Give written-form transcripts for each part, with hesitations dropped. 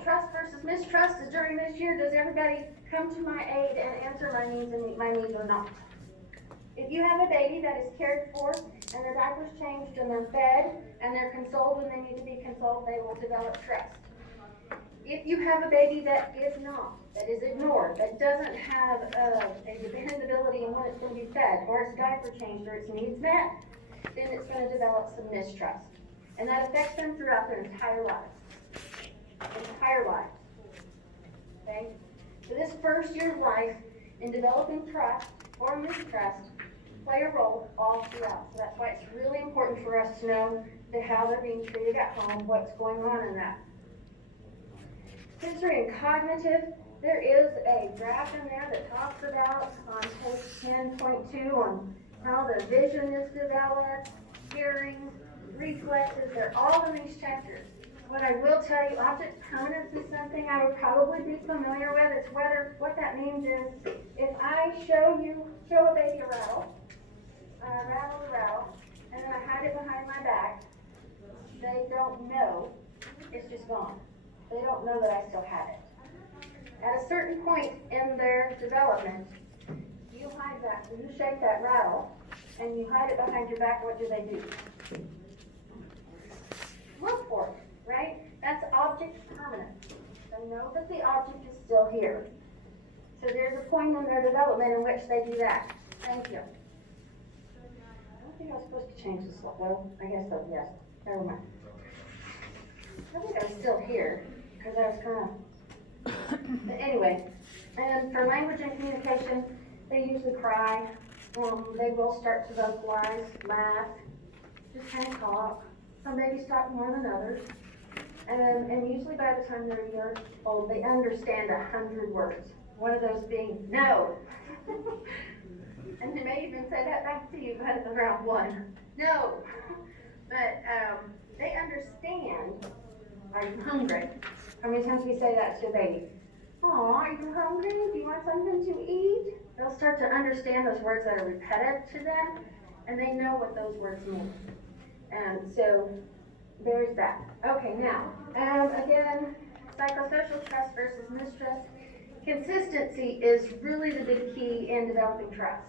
at trust versus mistrust is during this year, does everybody come to my aid and answer my needs and meet my needs or not? If you have a baby that is cared for and their diapers changed and they're fed and they're consoled when they need to be consoled, they will develop trust. If you have a baby that is not, that is ignored, that doesn't have a dependability in when it's going to be fed, or its diaper changed, or its needs met, then it's going to develop some mistrust. And that affects them throughout their entire lives. Entire lives. Okay? So this first year of life in developing trust or mistrust play a role all throughout. So that's why it's really important for us to know how they're being treated at home, what's going on in that. Sensory and cognitive, there is a graph in there that talks about on page 10.2 on how the vision is developed, hearing, reflexes, they're all in these chapters. What I will tell you, object permanence is something I would probably be familiar with. It's what that means is, if I show a baby a rattle, the rattle, and then I hide it behind my back, they don't know, it's just gone. They don't know that I still have it. At a certain point in their development, you shake that rattle, and you hide it behind your back, what do? Look for it, right? That's object permanence. They know that the object is still here. So there's a point in their development in which they do that. Thank you. I don't think I was supposed to change this. Well, I guess so, yes. Never mind. I think I was still here, because I was kind of... But anyway, and for language and communication, they usually cry. They will start to vocalize, laugh, just kind of talk. Some babies talk more than others. And usually by the time they're a year old, they understand 100 words. One of those being, no. And they may even say that back to you by around 1. No. But they understand, are you hungry? How many times we say that to a baby? Aw, are you hungry? Do you want something to eat? They'll start to understand those words that are repetitive to them, and they know what those words mean. And so there's that. Okay, now, again, psychosocial trust versus mistrust. Consistency is really the big key in developing trust.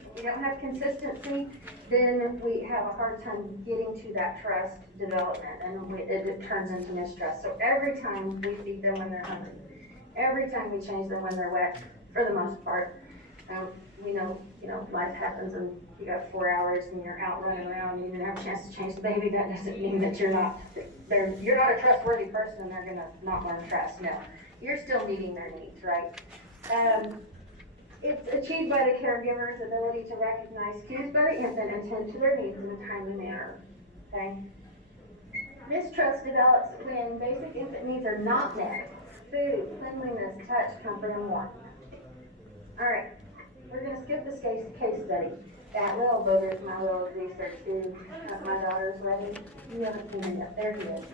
If we don't have consistency, then we have a hard time getting to that trust development, and it turns into mistrust. So every time we feed them when they're hungry, every time we change them when they're wet, for the most part, we know, life happens and you got 4 hours and you're out running around and you didn't have a chance to change the baby. That doesn't mean that you're not a trustworthy person and they're gonna not learn trust. No, you're still meeting their needs, right? It's achieved by the caregiver's ability to recognize cues by the infant and tend to their needs in a timely manner. Okay. Mistrust develops when basic infant needs are not met: food, cleanliness, touch, comfort, and warmth. All right. We're going to skip this case study. That little booger's my little research too. My daughter's ready. You haven't seen it yet. There he is.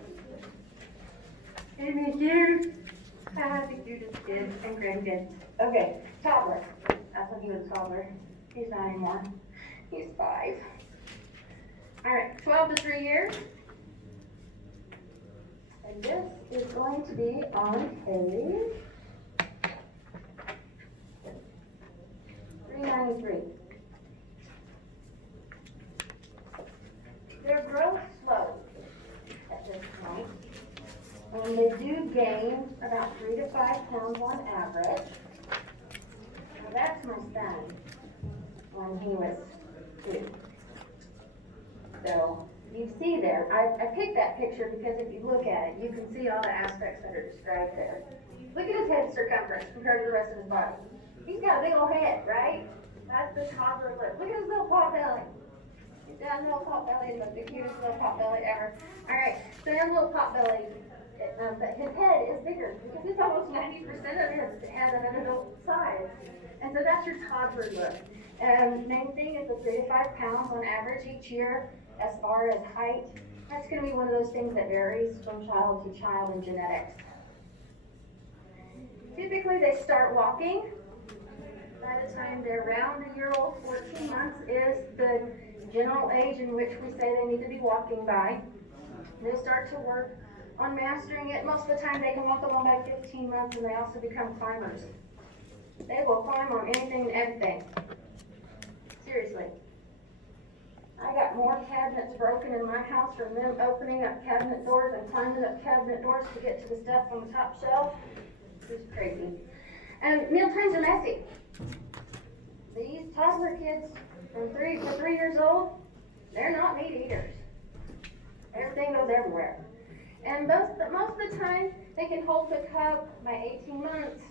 Isn't he cute? The cutest kids and grandkids. Okay, toddler. That's when he was a toddler. He's not anymore. He's 5. All right, 12 to 3 years. And this is going to be on page 393. Their growth slows at this point, and they do gain about 3 to 5 pounds on average. Now that's my son when he was 2. So you see there, I picked that picture because if you look at it, you can see all the aspects that are described there. Look at his head circumference compared to the rest of his body. He's got a big old head, right? That's the toddler look. Look at his little pot belly. That little pot belly is the cutest little pot belly ever. All right, so that little pot belly, but his head is bigger because it's almost 90% of his head of an adult size. And so that's your toddler look. Main thing is the 3 to 5 pounds on average each year. As far as height, that's going to be one of those things that varies from child to child in genetics. Typically, they start walking. By the time they're around a year old, 14 months is the general age in which we say they need to be walking by. They start to work on mastering it. Most of the time they can walk alone by 15 months, and they also become climbers. They will climb on anything and everything. Seriously. I got more cabinets broken in my house from them opening up cabinet doors and climbing up cabinet doors to get to the stuff on the top shelf. It's crazy. And meal times are messy. These toddler kids from 3 years old, they're not meat eaters. Everything goes everywhere. And most of the time, they can hold the cup by 18 months.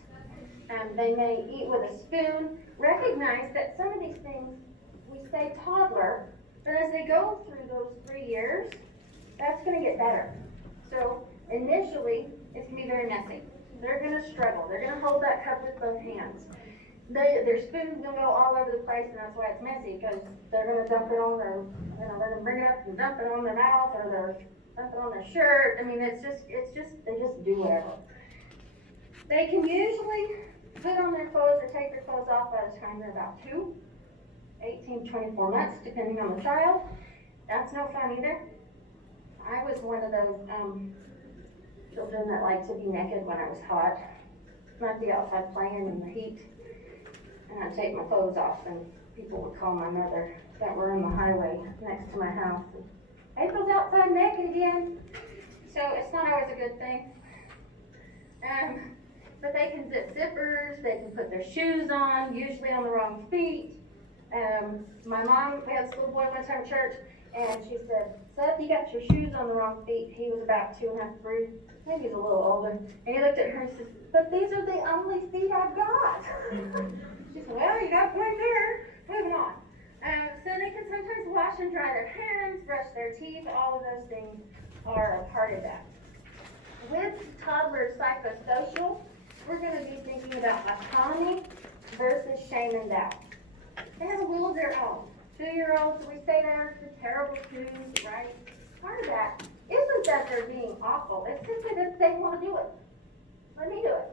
They may eat with a spoon. Recognize that some of these things, we say toddler, but as they go through those 3 years, that's going to get better. So initially, it's going to be very messy. They're going to struggle. They're going to hold that cup with both hands. Their spoon's going to go all over the place, and that's why it's messy, because they're going to dump it on their, they're going to bring it up and dump it on their mouth, or they're dump it on their shirt. I mean, they just do whatever. They can usually put on their clothes or take their clothes off by the time they're about 18 to 24 months, depending on the child. That's no fun either. I was one of those children that liked to be naked when it was hot. I'd be outside playing in the heat, and I'd take my clothes off, and people would call my mother that were on the highway next to my house. April's outside naked again. So it's not always a good thing. But they can zip zippers, they can put their shoes on, usually on the wrong feet. My mom, we had this little boy one time at church, and she said, "Seth, you got your shoes on the wrong feet." He was about 2.5, 3, maybe he's a little older. And he looked at her and said, "But these are the only feet I've got." She said, "Well, you got a point there. Moving on." So they can sometimes wash and dry their hands, brush their teeth. All of those things are a part of that. With toddler psychosocial, we're going to be thinking about autonomy versus shame and doubt. They have a will of their own. 2-year-olds, we say they're the terrible twos, right? Part of that isn't that they're being awful. It's simply that they want to do it. Let me do it.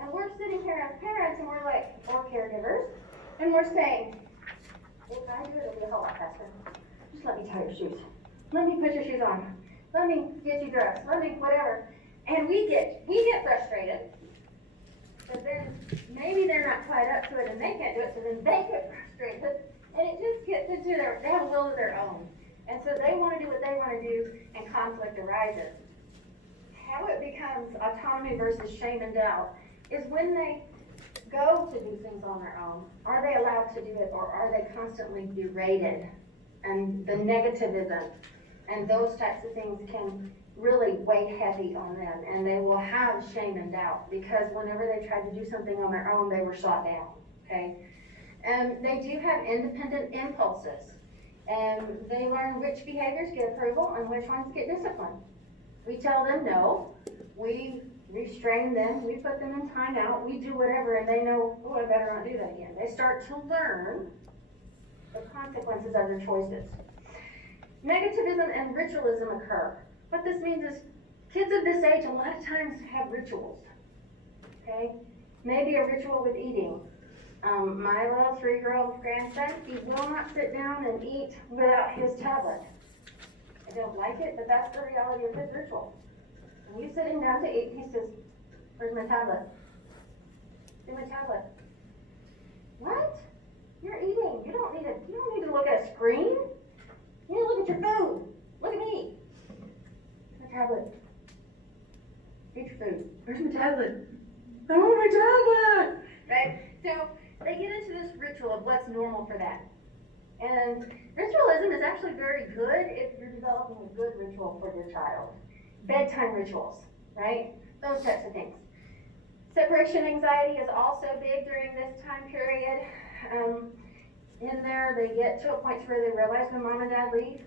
And we're sitting here as parents, and we're like, or caregivers, and we're saying, if I do it, it'll be a whole lot faster. Just let me tie your shoes. Let me put your shoes on. Let me get you dressed. Let me whatever. And we get frustrated. But then maybe they're not quite up to it and they can't do it, so then they get frustrated. And it just gets into they have a will of their own. And so they want to do what they want to do, and conflict arises. How it becomes autonomy versus shame and doubt is when they go to do things on their own. Are they allowed to do it, or are they constantly berated? And the negativism and those types of things can really weigh heavy on them, and they will have shame and doubt because whenever they tried to do something on their own, they were shot down. Okay, and they do have independent impulses, and they learn which behaviors get approval and which ones get discipline. We tell them no, we restrain them, we put them in timeout, we do whatever, and they know, oh, I better not do that again. They start to learn the consequences of their choices. Negativism and ritualism occur. What this means is kids of this age a lot of times have rituals. Okay? Maybe a ritual with eating. My little 3-year-old grandson, he will not sit down and eat without his tablet. I don't like it, but that's the reality of his ritual. When you sitting down to eat, he says, "Where's my tablet? Give me my tablet." What? You're eating. You don't need to look at a screen. You need to look at your food. Look at me. My tablet. Eat your food. Where's my tablet? I want my tablet. Right? So they get into this ritual of what's normal for them. And ritualism is actually very good if you're developing a good ritual for your child. Bedtime rituals, right? Those types of things. Separation anxiety is also big during this time period. In there, they get to a point where they realize when mom and dad leave,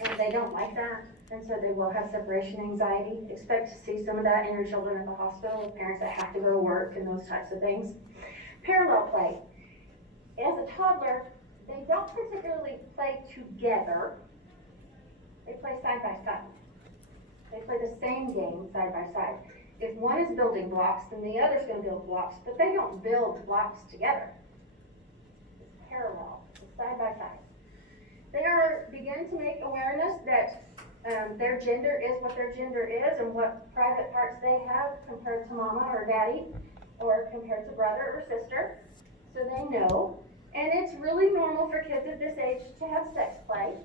and they don't like that, and so they will have separation anxiety. Expect to see some of that in your children at the hospital with parents that have to go to work and those types of things. Parallel play. As a toddler, they don't particularly play together. They play side by side. They play the same game side by side. If one is building blocks, then the other's going to build blocks, but they don't build blocks together. It's parallel, it's side by side. They begin to make awareness that Their gender is what their gender is and what private parts they have compared to mama or daddy or compared to brother or sister. So they know. And it's really normal for kids at this age to have sex play.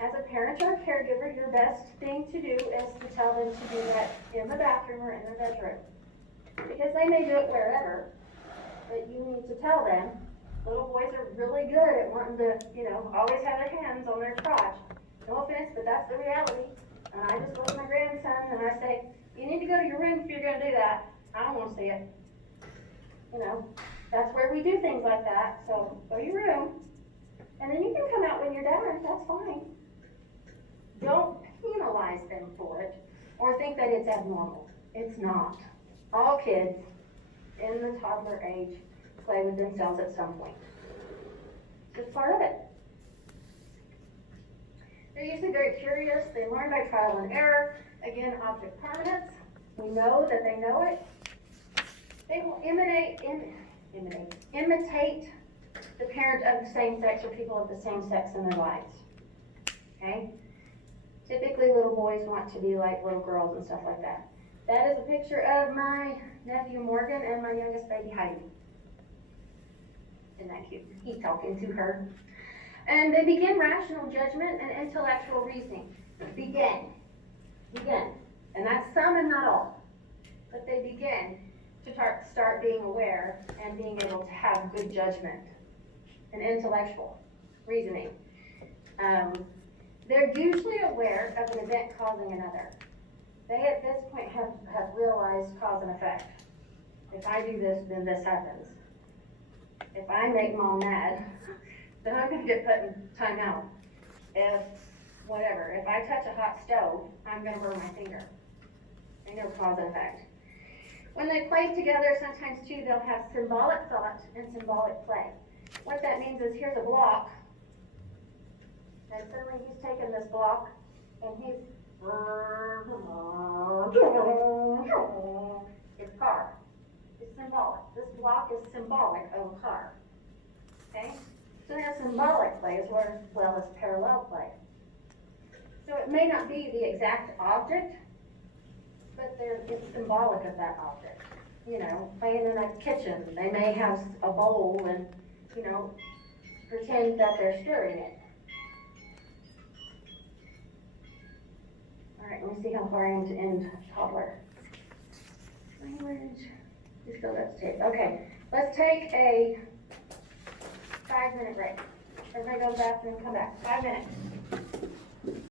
As a parent or a caregiver, your best thing to do is to tell them to do that in the bathroom or in their bedroom. Because they may do it wherever, but you need to tell them. Little boys are really good at wanting to, always have their hands on their crotch. No offense, but that's the reality. And I just look at my grandson and I say, you need to go to your room if you're gonna do that. I don't wanna see it. That's where we do things like that, so go to your room. And then you can come out when you're done, that's fine. Don't penalize them for it or think that it's abnormal. It's not. All kids in the toddler age play with themselves at some point. It's just part of it. They're usually very curious. They learn by trial and error. Again, object permanence. We know that they know it. They will imitate the parent of the same sex or people of the same sex in their lives. Okay? Typically, little boys want to be like little girls and stuff like that. That is a picture of my nephew Morgan and my youngest baby Heidi. Isn't that cute? He's talking to her. And they begin rational judgment and intellectual reasoning. Begin. And that's some and not all. But they begin to start being aware and being able to have good judgment and intellectual reasoning. They're usually aware of an event causing another. They at this point have realized cause and effect. If I do this, then this happens. If I make mom mad, then I'm gonna get put in timeout. If I touch a hot stove, I'm gonna burn my finger. They know cause and effect. When they play together, sometimes too, they'll have symbolic thought and symbolic play. What that means is here's a block, and suddenly he's taken this block, and he's, it's a car. It's symbolic. This block is symbolic of a car. Okay? So there's symbolic play as well as parallel play. So it may not be the exact object, but it's symbolic of that object. Playing in a kitchen, they may have a bowl and, pretend that they're stirring it. All right, let me see how far I am to end toddler. Language, just go that's tape. Okay, let's take a 5-minute break. Everybody go to the bathroom and come back. 5 minutes.